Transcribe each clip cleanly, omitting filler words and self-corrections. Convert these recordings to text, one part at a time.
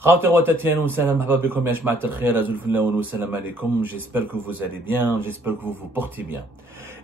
J'espère que vous allez bien, j'espère que vous vous portez bien.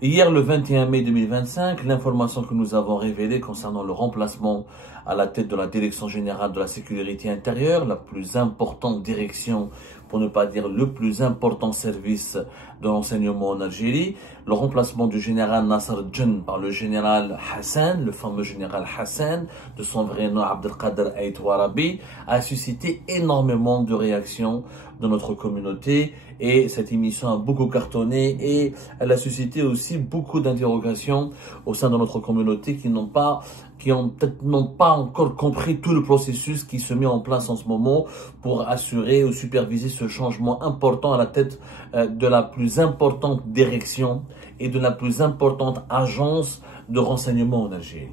Hier, le 21 mai 2025, l'information que nous avons révélée concernant le remplacement à la tête de la Direction générale de la sécurité intérieure, la plus importante direction, pour ne pas dire le plus important service de renseignement en Algérie, le remplacement du général Nasser Djen par le général Hassan, le fameux général Hassan, de son vrai nom Abdelkader Ait Warabi, a suscité énormément de réactions de notre communauté et cette émission a beaucoup cartonné et elle a suscité aussi beaucoup d'interrogations au sein de notre communauté qui n'ont peut-être pas encore compris tout le processus qui se met en place en ce moment pour assurer ou superviser ce changement important à la tête de la plus importante direction et de la plus importante agence de renseignement en Algérie.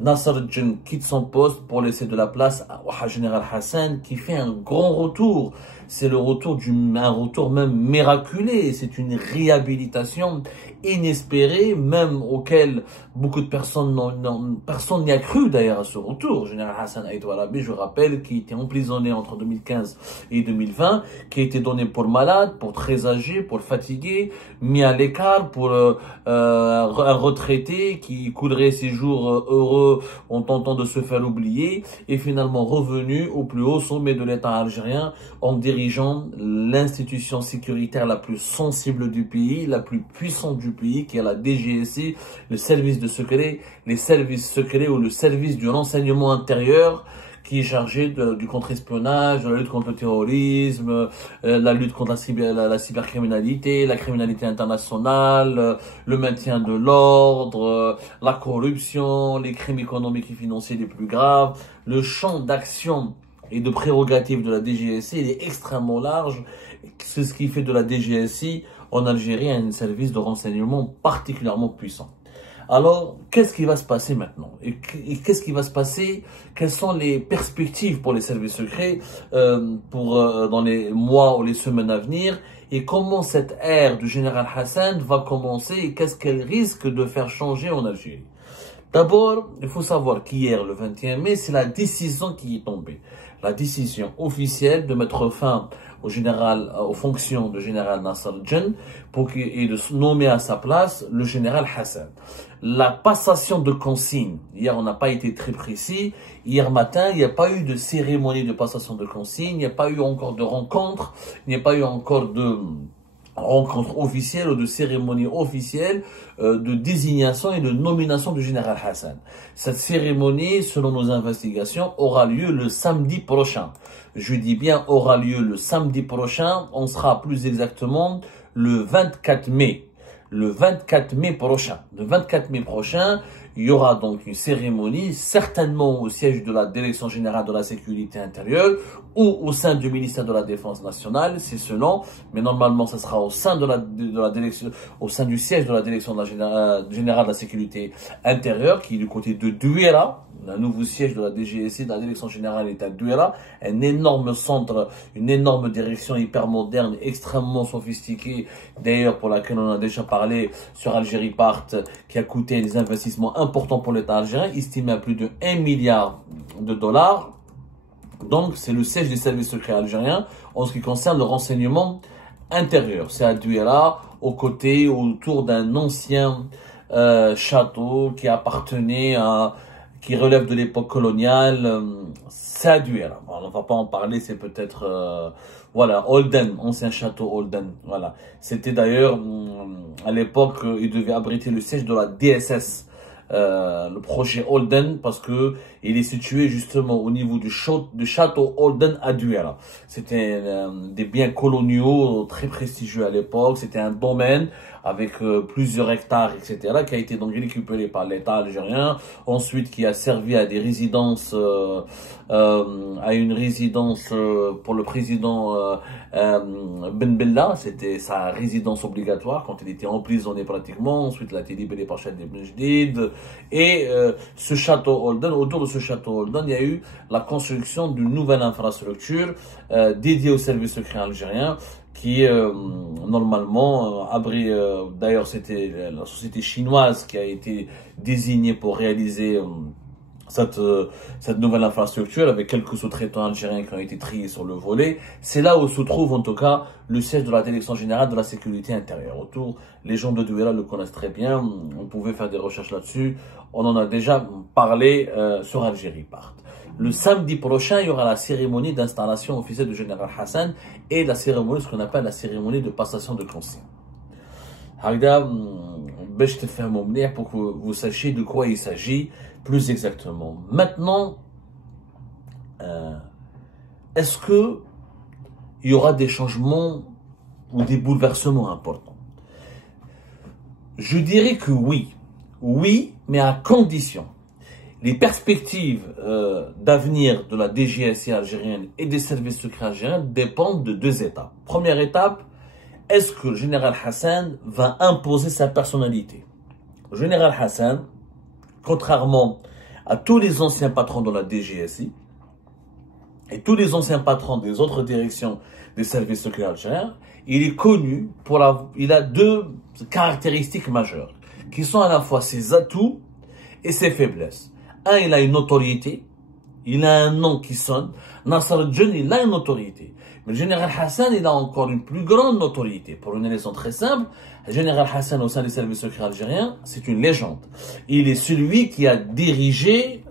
Nasser Djen quitte son poste pour laisser de la place au général Hassan qui fait un grand retour. C'est le retour un retour même miraculé. C'est une réhabilitation inespérée, même auquel beaucoup de personnes personne n'y a cru d'ailleurs à ce retour. Le général Hassan Ait Warabi, je rappelle, qui était emprisonné entre 2015 et 2020, qui a été donné pour malade, pour très âgé, pour fatigué, mis à l'écart, pour un retraité qui coulerait ses jours heureux en tentant de se faire oublier, et finalement revenu au plus haut sommet de l'État algérien en dirigeant l'institution sécuritaire la plus sensible du pays, la plus puissante du pays, qui est la DGSI, le service de secret, les services secrets ou le service du renseignement intérieur, qui est chargé du contre-espionnage, de la lutte contre le terrorisme, la lutte contre la cybercriminalité, la criminalité internationale, le maintien de l'ordre, la corruption, les crimes économiques et financiers les plus graves. Le champ d'action et de prérogatives de la DGSI il est extrêmement large. C'est ce qui fait de la DGSI en Algérie un service de renseignement particulièrement puissant. Alors, qu'est-ce qui va se passer maintenant? Et qu'est-ce qui va se passer? Quelles sont les perspectives pour les services secrets dans les mois ou les semaines à venir? Et comment cette ère du général Hassan va commencer et qu'est-ce qu'elle risque de faire changer en Algérie? D'abord, il faut savoir qu'hier, le 21 mai, c'est la décision qui est tombée. La décision officielle de mettre fin aux fonctions de général Nasser Djen et de nommer à sa place le général Hassan. La passation de consignes, hier on n'a pas été très précis, hier matin il n'y a pas eu de cérémonie de passation de consignes, il n'y a pas eu encore de rencontre, il n'y a pas eu encore de rencontre officielle ou de cérémonie officielle de désignation et de nomination du général Hassan. Cette cérémonie, selon nos investigations, aura lieu le samedi prochain. Je dis bien aura lieu le samedi prochain, on sera plus exactement le 24 mai. Le 24 mai prochain. Le 24 mai prochain, il y aura donc une cérémonie, certainement au siège de la Direction générale de la sécurité intérieure ou au sein du ministère de la Défense nationale, c'est selon, mais normalement ça sera au sein de la direction, au sein du siège de la Direction générale de la sécurité intérieure, qui est du côté de Douéra. Un nouveau siège de la DGSI, de la Direction générale est à Douéra, un énorme centre, une énorme direction hyper moderne, extrêmement sophistiquée, d'ailleurs pour laquelle on a déjà parlé sur Algérie Part, qui a coûté des investissements importants pour l'État algérien, estimé à plus de 1 milliard de dollars. Donc c'est le siège des services secrets algériens en ce qui concerne le renseignement intérieur. C'est à Douéra, autour d'un ancien château qui relève de l'époque coloniale, c'est à Douéra. On ne va pas en parler, c'est peut-être, voilà, Holden, ancien château Holden, voilà. C'était d'ailleurs, à l'époque, il devait abriter le siège de la DSS, le projet Holden, parce que il est situé justement au niveau du château Holden à Douéra. C'était des biens coloniaux très prestigieux à l'époque, c'était un domaine avec plusieurs hectares, etc., qui a été donc récupéré par l'État algérien, ensuite qui a servi à des résidences, à une résidence pour le président Ben Bella, c'était sa résidence obligatoire quand il était emprisonné pratiquement, ensuite il a été libéré par Chad Ibn Jdid, et ce château Holden, autour de ce château Holden, il y a eu la construction d'une nouvelle infrastructure dédiée au service secret algérien, qui normalement d'ailleurs c'était la société chinoise qui a été désignée pour réaliser cette nouvelle infrastructure avec quelques sous-traitants algériens qui ont été triés sur le volet. C'est là où se trouve en tout cas le siège de la Direction Générale de la Sécurité Intérieure. Autour, les gens de Douala le connaissent très bien, on pouvait faire des recherches là-dessus, on en a déjà parlé sur Algérie Part. Le samedi prochain, il y aura la cérémonie d'installation officielle du général Hassan et la cérémonie, ce qu'on appelle la cérémonie de passation de consigne. Pour que vous sachiez de quoi il s'agit plus exactement. Maintenant, est-ce que il y aura des changements ou des bouleversements importants? Je dirais que oui. Oui, mais à condition. Les perspectives d'avenir de la DGSI algérienne et des services secrets algériens dépendent de deux étapes. Première étape, est-ce que le général Hassan va imposer sa personnalité? Le général Hassan, contrairement à tous les anciens patrons de la DGSI et tous les anciens patrons des autres directions des services secrets algériens, il est connu il a deux caractéristiques majeures qui sont à la fois ses atouts et ses faiblesses. Un, il a une autorité, il a un nom qui sonne. Nasser al-Djen, il a une autorité. Mais le général Hassan, il a encore une plus grande notoriété. Pour une raison très simple, le général Hassan au sein des services secrets algériens, c'est une légende. Il est celui qui a dirigé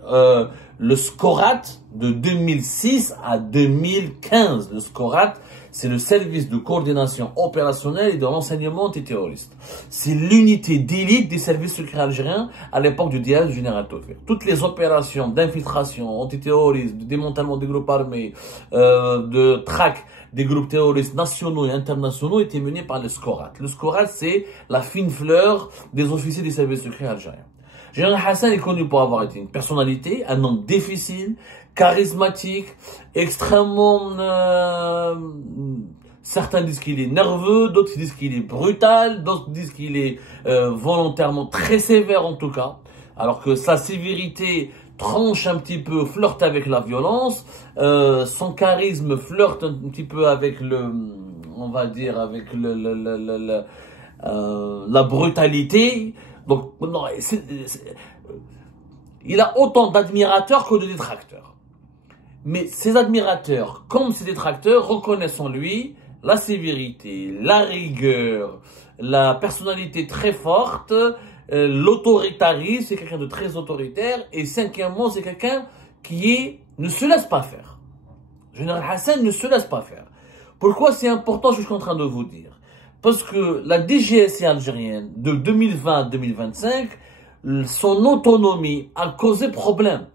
le SCORAT de 2006 à 2015. Le SCORAT, c'est le service de coordination opérationnelle et de renseignement antiterroriste. C'est l'unité d'élite des services secrets algériens à l'époque du dialogue du général Tofir. Toutes les opérations d'infiltration antiterroriste, de démantèlement des groupes armés, de traque des groupes terroristes nationaux et internationaux étaient menées par le SCORAT. Le SCORAT, c'est la fine fleur des officiers des services secrets algériens. Général Hassan est connu pour avoir été une personnalité, un homme difficile, charismatique, extrêmement... certains disent qu'il est nerveux, d'autres disent qu'il est brutal, d'autres disent qu'il est volontairement très sévère en tout cas, alors que sa sévérité tranche un petit peu, flirte avec la violence, son charisme flirte un petit peu avec on va dire, avec la brutalité. Donc, non, il a autant d'admirateurs que de détracteurs. Mais ses admirateurs, comme ses détracteurs, reconnaissent en lui la sévérité, la rigueur, la personnalité très forte, l'autoritarisme, c'est quelqu'un de très autoritaire. Et cinquièmement, c'est quelqu'un qui ne se laisse pas faire. Le général Hassan ne se laisse pas faire. Pourquoi c'est important, ce que je suis en train de vous dire? Parce que la DGSI algérienne de 2020 à 2025, son autonomie a causé problème.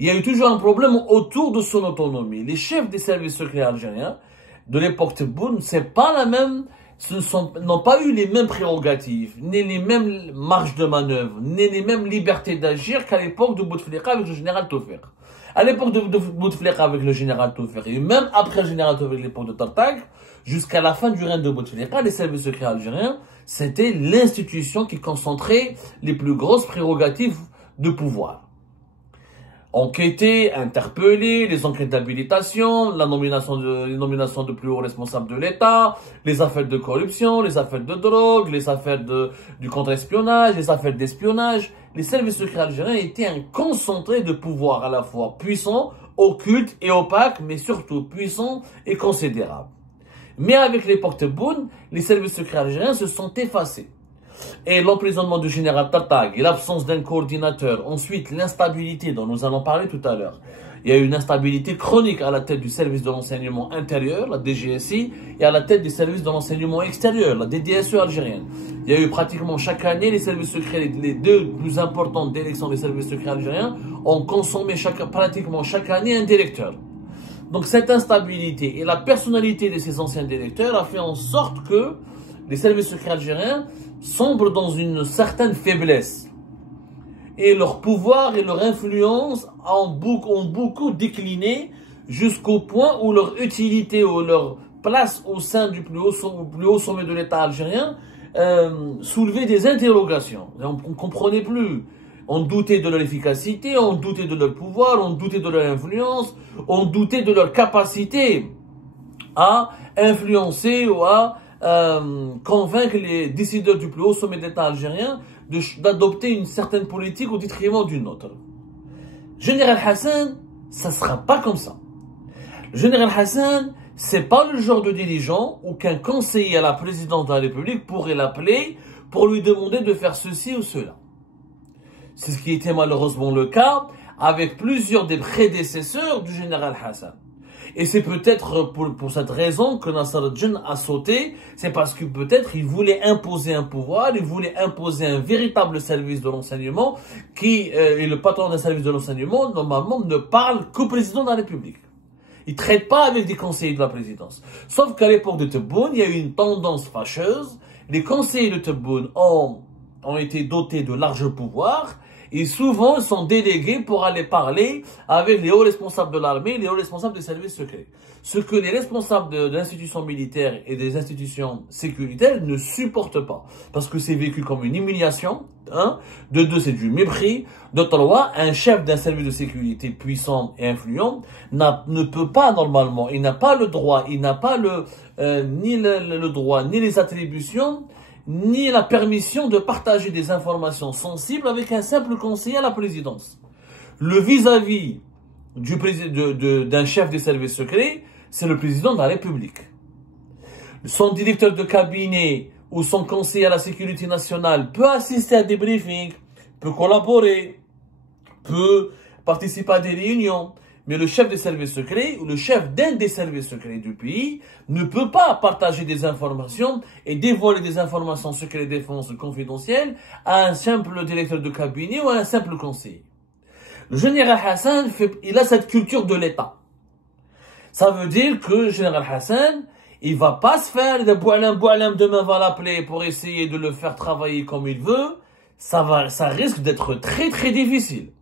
Il y a eu toujours un problème autour de son autonomie. Les chefs des services secrets algériens de l'époque Tebboune, c'est pas la même, n'ont pas eu les mêmes prérogatives, ni les mêmes marges de manœuvre, ni les mêmes libertés d'agir qu'à l'époque de Bouteflika avec le général Tofir. À l'époque de Bouteflika avec le général Tofir, et même après le général Tofir, l'époque de Tartag, jusqu'à la fin du règne de Bouteflika, les services secrets algériens, c'était l'institution qui concentrait les plus grosses prérogatives de pouvoir. Enquêter, interpeller, les enquêtes d'habilitation, les nominations de plus hauts responsables de l'État, les affaires de corruption, les affaires de drogue, les affaires du contre-espionnage, les affaires d'espionnage. Les services secrets algériens étaient un concentré de pouvoir à la fois puissant, occulte et opaque, mais surtout puissant et considérable. Mais avec l'époque Tebboune, les services secrets algériens se sont effacés. Et l'emprisonnement du général Tartag et l'absence d'un coordinateur, ensuite l'instabilité dont nous allons parler tout à l'heure. Il y a eu une instabilité chronique à la tête du service de renseignement intérieur, la DGSI, et à la tête du service de renseignement extérieur, la DDSE algérienne. Il y a eu pratiquement chaque année, les services secrets, les deux plus importantes directions des services secrets algériens, ont consommé pratiquement chaque année un directeur. Donc cette instabilité et la personnalité de ces anciens directeurs a fait en sorte que les services secrets algériens sombrent dans une certaine faiblesse. Et leur pouvoir et leur influence ont beaucoup décliné jusqu'au point où leur utilité ou leur place au sein du plus haut sommet de l'État algérien soulevait des interrogations. On ne comprenait plus. On doutait de leur efficacité, on doutait de leur pouvoir, on doutait de leur influence, on doutait de leur capacité à influencer ou à convaincre les décideurs du plus haut sommet d'État algérien d'adopter une certaine politique au détriment d'une autre. Général Hassan, ça ne sera pas comme ça. Le général Hassan, c'est pas le genre de dirigeant où qu'un conseiller à la présidence de la République pourrait l'appeler pour lui demander de faire ceci ou cela. C'est ce qui était malheureusement le cas avec plusieurs des prédécesseurs du général Hassan. Et c'est peut-être pour cette raison que Nasser al-Din a sauté, c'est parce que peut-être il voulait imposer un pouvoir, il voulait imposer un véritable service de l'enseignement et le patron d'un service de l'enseignement, normalement, ne parle qu'au président de la République. Il ne traite pas avec des conseillers de la présidence. Sauf qu'à l'époque de Tebboune, il y a eu une tendance fâcheuse. Les conseillers de Tebboune ont été dotés de larges pouvoirs et souvent sont délégués pour aller parler avec les hauts responsables de l'armée, les hauts responsables des services secrets. Ce que les responsables de l'institution militaire et des institutions sécuritaires ne supportent pas. Parce que c'est vécu comme une humiliation. De deux, c'est du mépris. De trois, un chef d'un service de sécurité puissant et influent ne peut pas normalement, il n'a pas le droit, il n'a pas ni le droit, ni les attributions, ni la permission de partager des informations sensibles avec un simple conseiller à la présidence. Le vis-à-vis d'un chef des services secrets, c'est le président de la République. Son directeur de cabinet ou son conseiller à la sécurité nationale peut assister à des briefings, peut collaborer, peut participer à des réunions, mais le chef des services secrets ou le chef d'un des services secrets du pays ne peut pas partager des informations et dévoiler des informations secrets défense confidentielles à un simple directeur de cabinet ou à un simple conseiller. Le général Hassan, il a cette culture de l'État. Ça veut dire que le général Hassan, il va pas se faire de Boualam demain va l'appeler pour essayer de le faire travailler comme il veut. Ça risque d'être très très difficile.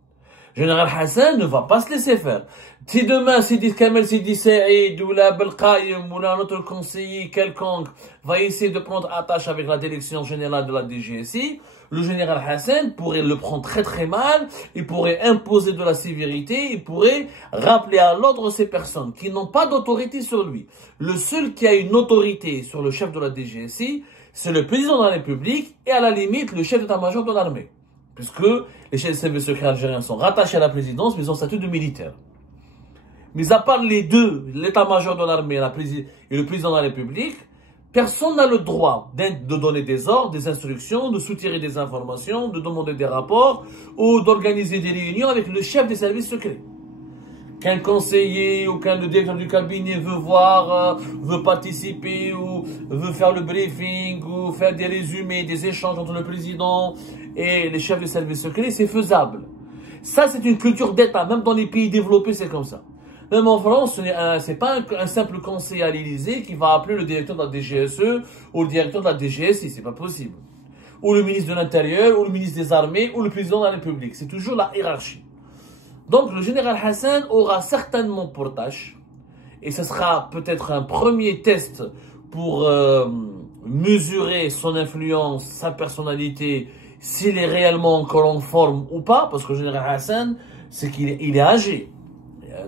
Général Hassan ne va pas se laisser faire. Si demain Sidi Kamel Sidi Saïd ou la Belkhaïm ou un autre conseiller quelconque va essayer de prendre attache avec la direction générale de la DGSI, le général Hassan pourrait le prendre très très mal, il pourrait imposer de la sévérité, il pourrait rappeler à l'ordre ces personnes qui n'ont pas d'autorité sur lui. Le seul qui a une autorité sur le chef de la DGSI, c'est le président de la République et à la limite le chef d'état-major de l'armée. Puisque les chefs des services secrets algériens sont rattachés à la présidence, mais ils ont statut de militaire. Mais à part les deux, l'état-major de l'armée et le président de la République, personne n'a le droit de donner des ordres, des instructions, de soutirer des informations, de demander des rapports ou d'organiser des réunions avec le chef des services secrets. Qu'un conseiller ou qu'un directeur du cabinet veut participer ou veut faire le briefing ou faire des résumés, des échanges entre le président et les chefs des services secrets, c'est faisable. Ça, c'est une culture d'État. Même dans les pays développés, c'est comme ça. Même en France, c'est pas un simple conseiller à l'Élysée qui va appeler le directeur de la DGSE ou le directeur de la DGSI. C'est pas possible. Ou le ministre de l'Intérieur, ou le ministre des Armées, ou le président de la République. C'est toujours la hiérarchie. Donc, le général Hassan aura certainement pour tâche, et ce sera peut-être un premier test pour mesurer son influence, sa personnalité, s'il est réellement encore en forme ou pas, parce que le général Hassan, c'est qu'il est âgé.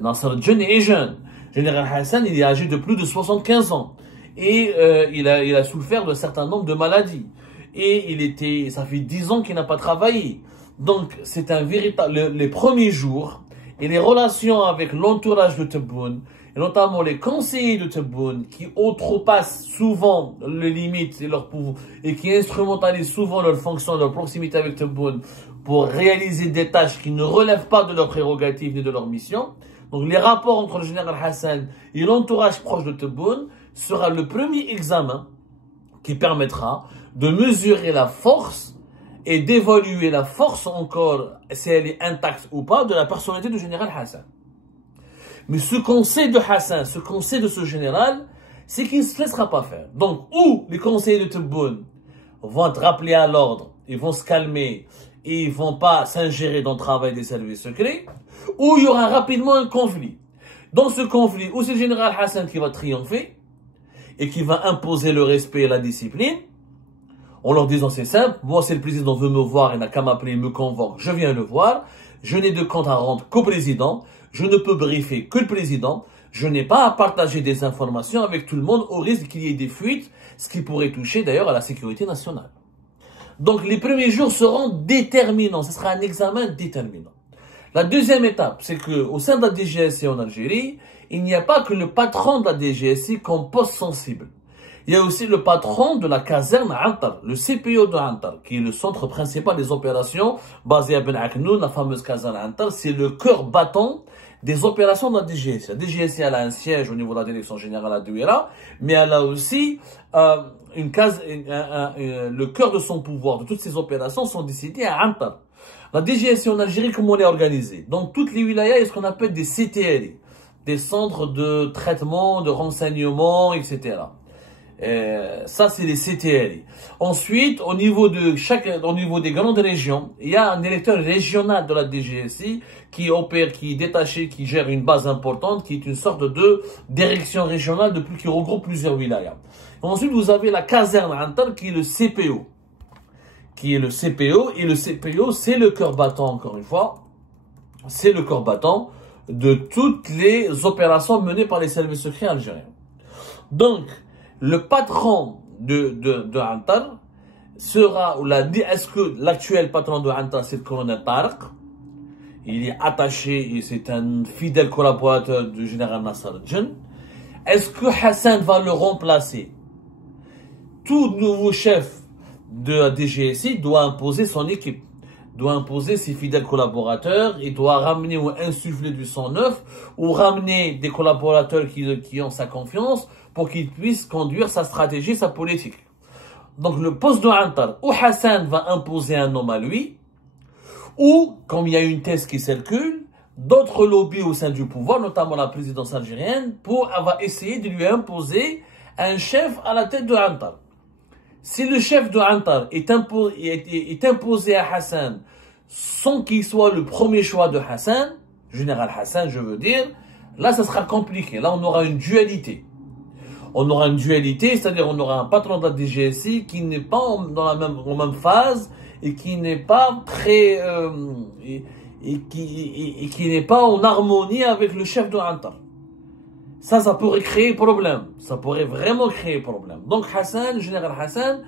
Nasser al-Din est jeune. Le général Hassan, il est âgé de plus de 75 ans. Et il a souffert d'un certain nombre de maladies. Et ça fait 10 ans qu'il n'a pas travaillé. Donc, c'est un véritable, les premiers jours et les relations avec l'entourage de Tebboune, et notamment les conseillers de Tebboune, qui outrepassent souvent les limites et leur pouvoir, et qui instrumentalisent souvent leur fonction, leur proximité avec Tebboune, pour réaliser des tâches qui ne relèvent pas de leurs prérogatives ni de leur mission. Donc, les rapports entre le général Hassan et l'entourage proche de Tebboune sera le premier examen qui permettra de mesurer la force et d'évaluer la force encore, si elle est intacte ou pas, de la personnalité du général Hassan. Mais ce qu'on sait de Hassan, ce qu'on sait de ce général, c'est qu'il ne se laissera pas faire. Donc, ou les conseillers de Tebboune vont être rappelés à l'ordre, ils vont se calmer, et ils ne vont pas s'ingérer dans le travail des services secrets, ou il y aura rapidement un conflit. Dans ce conflit, où c'est le général Hassan qui va triompher, et qui va imposer le respect et la discipline, en leur disant c'est simple, moi si le président veut me voir, il n'a qu'à m'appeler, il me convoque, je viens le voir, je n'ai de compte à rendre qu'au président, je ne peux briefer que le président, je n'ai pas à partager des informations avec tout le monde au risque qu'il y ait des fuites, ce qui pourrait toucher d'ailleurs à la sécurité nationale. Donc les premiers jours seront déterminants, ce sera un examen déterminant. La deuxième étape, c'est qu'au sein de la DGSI en Algérie, il n'y a pas que le patron de la DGSI comme poste sensible. Il y a aussi le patron de la caserne Antar, le CPO de Antar, qui est le centre principal des opérations basé à Ben Aknoun, la fameuse caserne Antar. C'est le cœur battant des opérations de la DGSI. La DGSI, elle a un siège au niveau de la direction générale à Douira, mais elle a aussi le cœur de son pouvoir, de toutes ses opérations sont décidées à Antar. La DGSI en Algérie, comment elle est organisée? Dans toutes les wilayas, il y a ce qu'on appelle des CTL, des centres de traitement, de renseignement, etc. Ça, c'est les CTL. Ensuite, au niveau des grandes régions, il y a un directeur régional de la DGSI qui opère, qui est détaché, qui gère une base importante, qui est une sorte de direction régionale qui regroupe plusieurs wilayas. Ensuite, vous avez la caserne Antar qui est le CPO. Et le CPO, c'est le cœur battant, encore une fois, c'est le cœur battant de toutes les opérations menées par les services secrets algériens. Donc, le patron de Antar sera, est-ce que l'actuel patron de Antar, c'est le colonel Tariq? Il est attaché et c'est un fidèle collaborateur du général Nasser Djen. Est-ce que Hassan va le remplacer? Tout nouveau chef de la DGSI doit imposer son équipe, doit imposer ses fidèles collaborateurs, il doit ramener ou insuffler du sang neuf, ou ramener des collaborateurs qui ont sa confiance pour qu'ils puissent conduire sa stratégie, sa politique. Donc le poste de Antar, ou Hassan va imposer un homme à lui, ou, comme il y a une thèse qui circule, d'autres lobbies au sein du pouvoir, notamment la présidence algérienne, va essayer de lui imposer un chef à la tête de Antar. Si le chef de Antar est imposé à Hassan sans qu'il soit le premier choix de Hassan, général Hassan je veux dire, là ça sera compliqué. Là on aura une dualité. On aura une dualité, c'est-à-dire on aura un patron de la DGSI qui n'est pas en même phase et qui n'est pas très qui n'est pas en harmonie avec le chef de Antar. Ça pourrait créer problème. Ça pourrait vraiment créer problème. Donc Hassan, le général Hassan,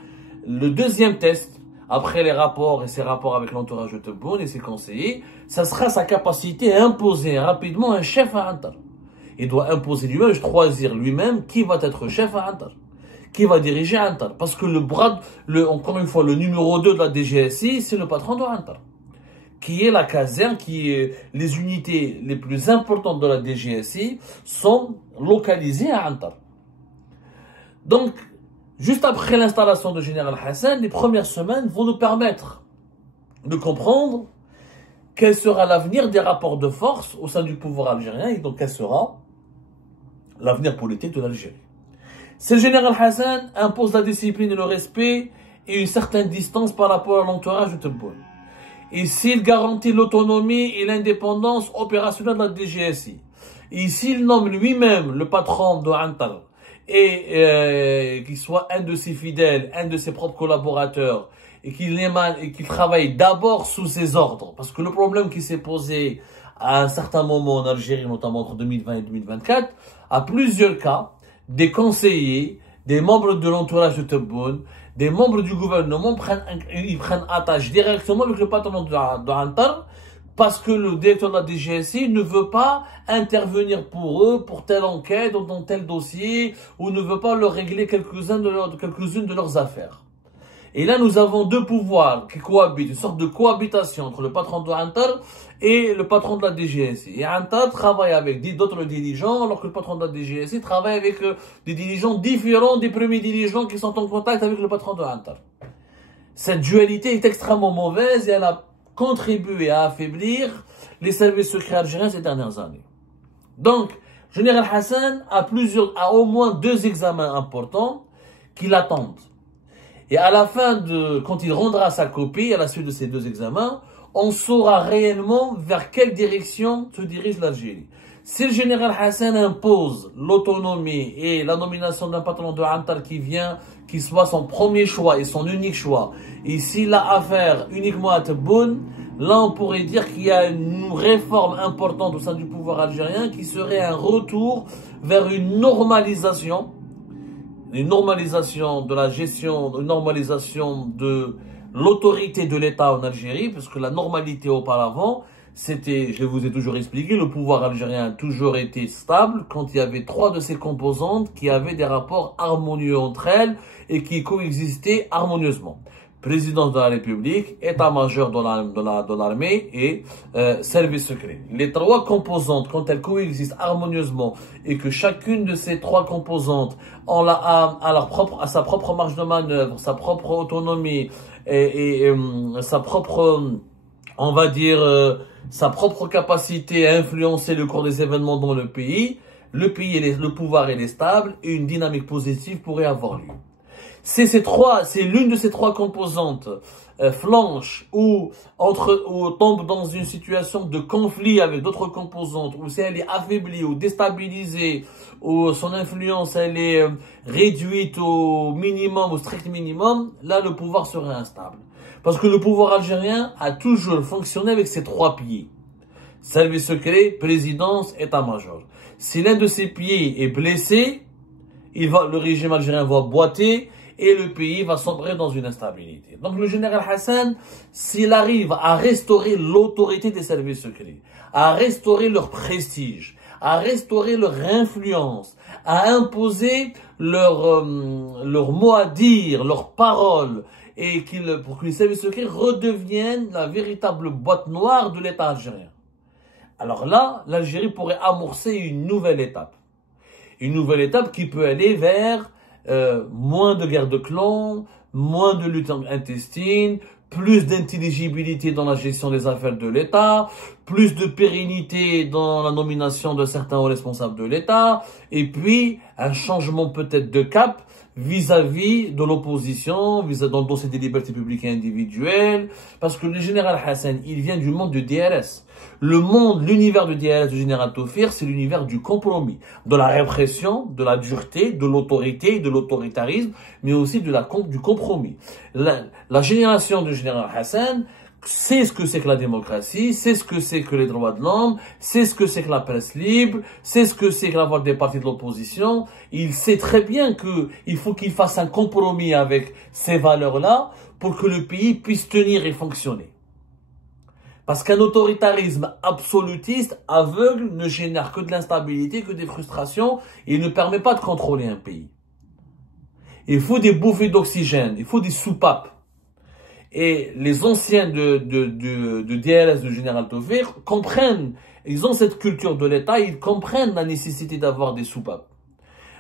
le deuxième test, après les rapports et ses rapports avec l'entourage de Tebboune et ses conseillers, ça sera sa capacité à imposer rapidement un chef à Antar. Il doit imposer lui-même, choisir lui-même qui va être chef à Antar, qui va diriger Antar. Parce que encore une fois, le numéro 2 de la DGSI, c'est le patron de Antar, qui est la caserne, les unités les plus importantes de la DGSI sont localisées à Antar. Donc, juste après l'installation de général Hassan, les premières semaines vont nous permettre de comprendre quel sera l'avenir des rapports de force au sein du pouvoir algérien et donc quel sera l'avenir politique de l'Algérie. Si le général Hassan impose la discipline et le respect et une certaine distance par rapport à l'entourage de Tebboune, et s'il garantit l'autonomie et l'indépendance opérationnelle de la DGSI, et s'il nomme lui-même le patron de Antar, et qu'il soit un de ses fidèles, un de ses propres collaborateurs, et qu'il travaille d'abord sous ses ordres, parce que le problème qui s'est posé à un certain moment en Algérie, notamment entre 2020 et 2024, à plusieurs cas, des conseillers, des membres de l'entourage de Tebboune, des membres du gouvernement prennent attache directement avec le patron de Antar parce que le directeur de la DGSI ne veut pas intervenir pour eux, pour telle enquête ou dans tel dossier, ou ne veut pas leur régler quelques-unes de leurs affaires. Et là, nous avons deux pouvoirs qui cohabitent, une sorte de cohabitation entre le patron de Antar et le patron de la DGSI. Et Antar travaille avec d'autres dirigeants, alors que le patron de la DGSI travaille avec des dirigeants différents des premiers dirigeants qui sont en contact avec le patron de Antar. Cette dualité est extrêmement mauvaise et elle a contribué à affaiblir les services secrets algériens ces dernières années. Donc, général Hassan a au moins 2 examens importants qui l'attendent. Et à la fin quand il rendra sa copie, à la suite de ces 2 examens, on saura réellement vers quelle direction se dirige l'Algérie. Si le général Hassan impose l'autonomie et la nomination d'un patron de Antar qui soit son premier choix et son unique choix, et s'il a affaire uniquement à Tebboune, là on pourrait dire qu'il y a une réforme importante au sein du pouvoir algérien qui serait un retour vers une normalisation de la gestion, une normalisation de l'autorité de l'État en Algérie, parce que la normalité auparavant, je vous ai toujours expliqué, le pouvoir algérien a toujours été stable quand il y avait 3 de ses composantes qui avaient des rapports harmonieux entre elles et qui coexistaient harmonieusement. Présidence de la République, état-major de l'armée et service secret. Les 3 composantes, quand elles coexistent harmonieusement et que chacune de ces 3 composantes a sa propre marge de manœuvre, sa propre autonomie et sa propre, on va dire, sa propre capacité à influencer le cours des événements dans le pays, le pouvoir est stable et une dynamique positive pourrait avoir lieu. C'est l'une de ces 3 composantes flanche ou tombe dans une situation de conflit avec d'autres composantes, ou si elle est affaiblie ou déstabilisée, ou son influence elle est réduite au minimum, au strict minimum, là le pouvoir serait instable. Parce que le pouvoir algérien a toujours fonctionné avec ces 3 piliers. Service secret, présidence, état-major. Si l'un de ces piliers est blessé, le régime algérien va boiter et le pays va sombrer dans une instabilité. Donc le général Hassan, s'il arrive à restaurer l'autorité des services secrets, à restaurer leur prestige, à restaurer leur influence, à imposer leur mot à dire, leurs paroles, et pour que les services secrets redeviennent la véritable boîte noire de l'État algérien. Alors là, l'Algérie pourrait amorcer une nouvelle étape. Une nouvelle étape qui peut aller vers moins de guerre de clans, moins de lutte intestine, plus d'intelligibilité dans la gestion des affaires de l'État, plus de pérennité dans la nomination de certains hauts responsables de l'État, et puis un changement peut-être de cap vis-à-vis de l'opposition, dans le dossier des libertés publiques et individuelles, parce que le général Hassan, il vient du monde du DRS. L'univers du DRS du général Taoufir, c'est l'univers du compromis, de la répression, de la dureté, de l'autorité, de l'autoritarisme, mais aussi du compromis. La génération du général Hassan sait ce que c'est que la démocratie, sait ce que c'est que les droits de l'homme, sait ce que c'est que la presse libre, sait ce que c'est que la voix des partis de l'opposition. Il sait très bien qu'il faut qu'il fasse un compromis avec ces valeurs-là pour que le pays puisse tenir et fonctionner. Parce qu'un autoritarisme absolutiste, aveugle, ne génère que de l'instabilité, que des frustrations, et ne permet pas de contrôler un pays. Il faut des bouffées d'oxygène, il faut des soupapes. Et les anciens de DRS du général Taoufir comprennent, ils ont cette culture de l'État, ils comprennent la nécessité d'avoir des soupapes.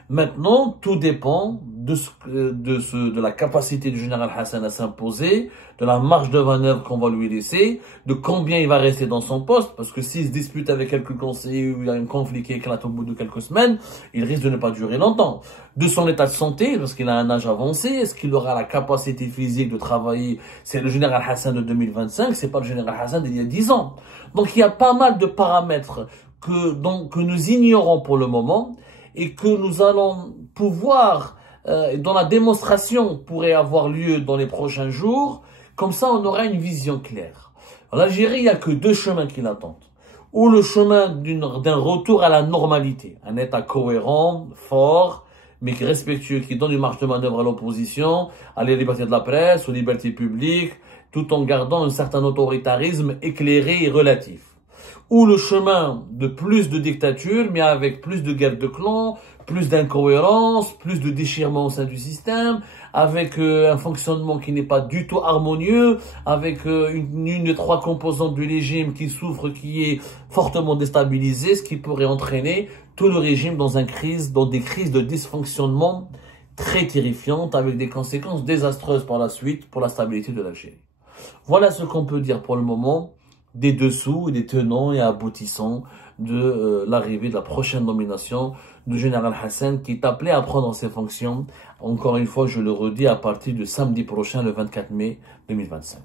Maintenant, tout dépend de la capacité du général Hassan à s'imposer, de la marge de manœuvre qu'on va lui laisser, de combien il va rester dans son poste, parce que s'il se dispute avec quelques conseillers ou il y a un conflit qui éclate au bout de quelques semaines, il risque de ne pas durer longtemps. De son état de santé, parce qu'il a un âge avancé, est-ce qu'il aura la capacité physique de travailler? C'est le général Hassan de 2025, c'est pas le général Hassan d'il y a 10 ans. Donc il y a pas mal de paramètres que nous ignorons pour le moment, et que nous allons pouvoir, dont la démonstration pourrait avoir lieu dans les prochains jours. Comme ça, on aura une vision claire. En Algérie, il n'y a que 2 chemins qui l'attendent. Ou le chemin d'un retour à la normalité, un État cohérent, fort, mais qui est respectueux, qui donne une marge de manœuvre à l'opposition, à la liberté de la presse, aux libertés publiques, tout en gardant un certain autoritarisme éclairé et relatif. Ou le chemin de plus de dictature, mais avec plus de guerre de clans, plus d'incohérence, plus de déchirement au sein du système, avec un fonctionnement qui n'est pas du tout harmonieux, avec une des 3 composantes du régime qui souffre, qui est fortement déstabilisée, ce qui pourrait entraîner tout le régime dans des crises de dysfonctionnement très terrifiantes, avec des conséquences désastreuses par la suite pour la stabilité de l'Algérie. Voilà ce qu'on peut dire pour le moment des dessous et des tenants et aboutissants de l'arrivée de la prochaine nomination du général Hassan, qui est appelé à prendre ses fonctions, encore une fois je le redis, à partir de samedi prochain, le 24 mai 2025.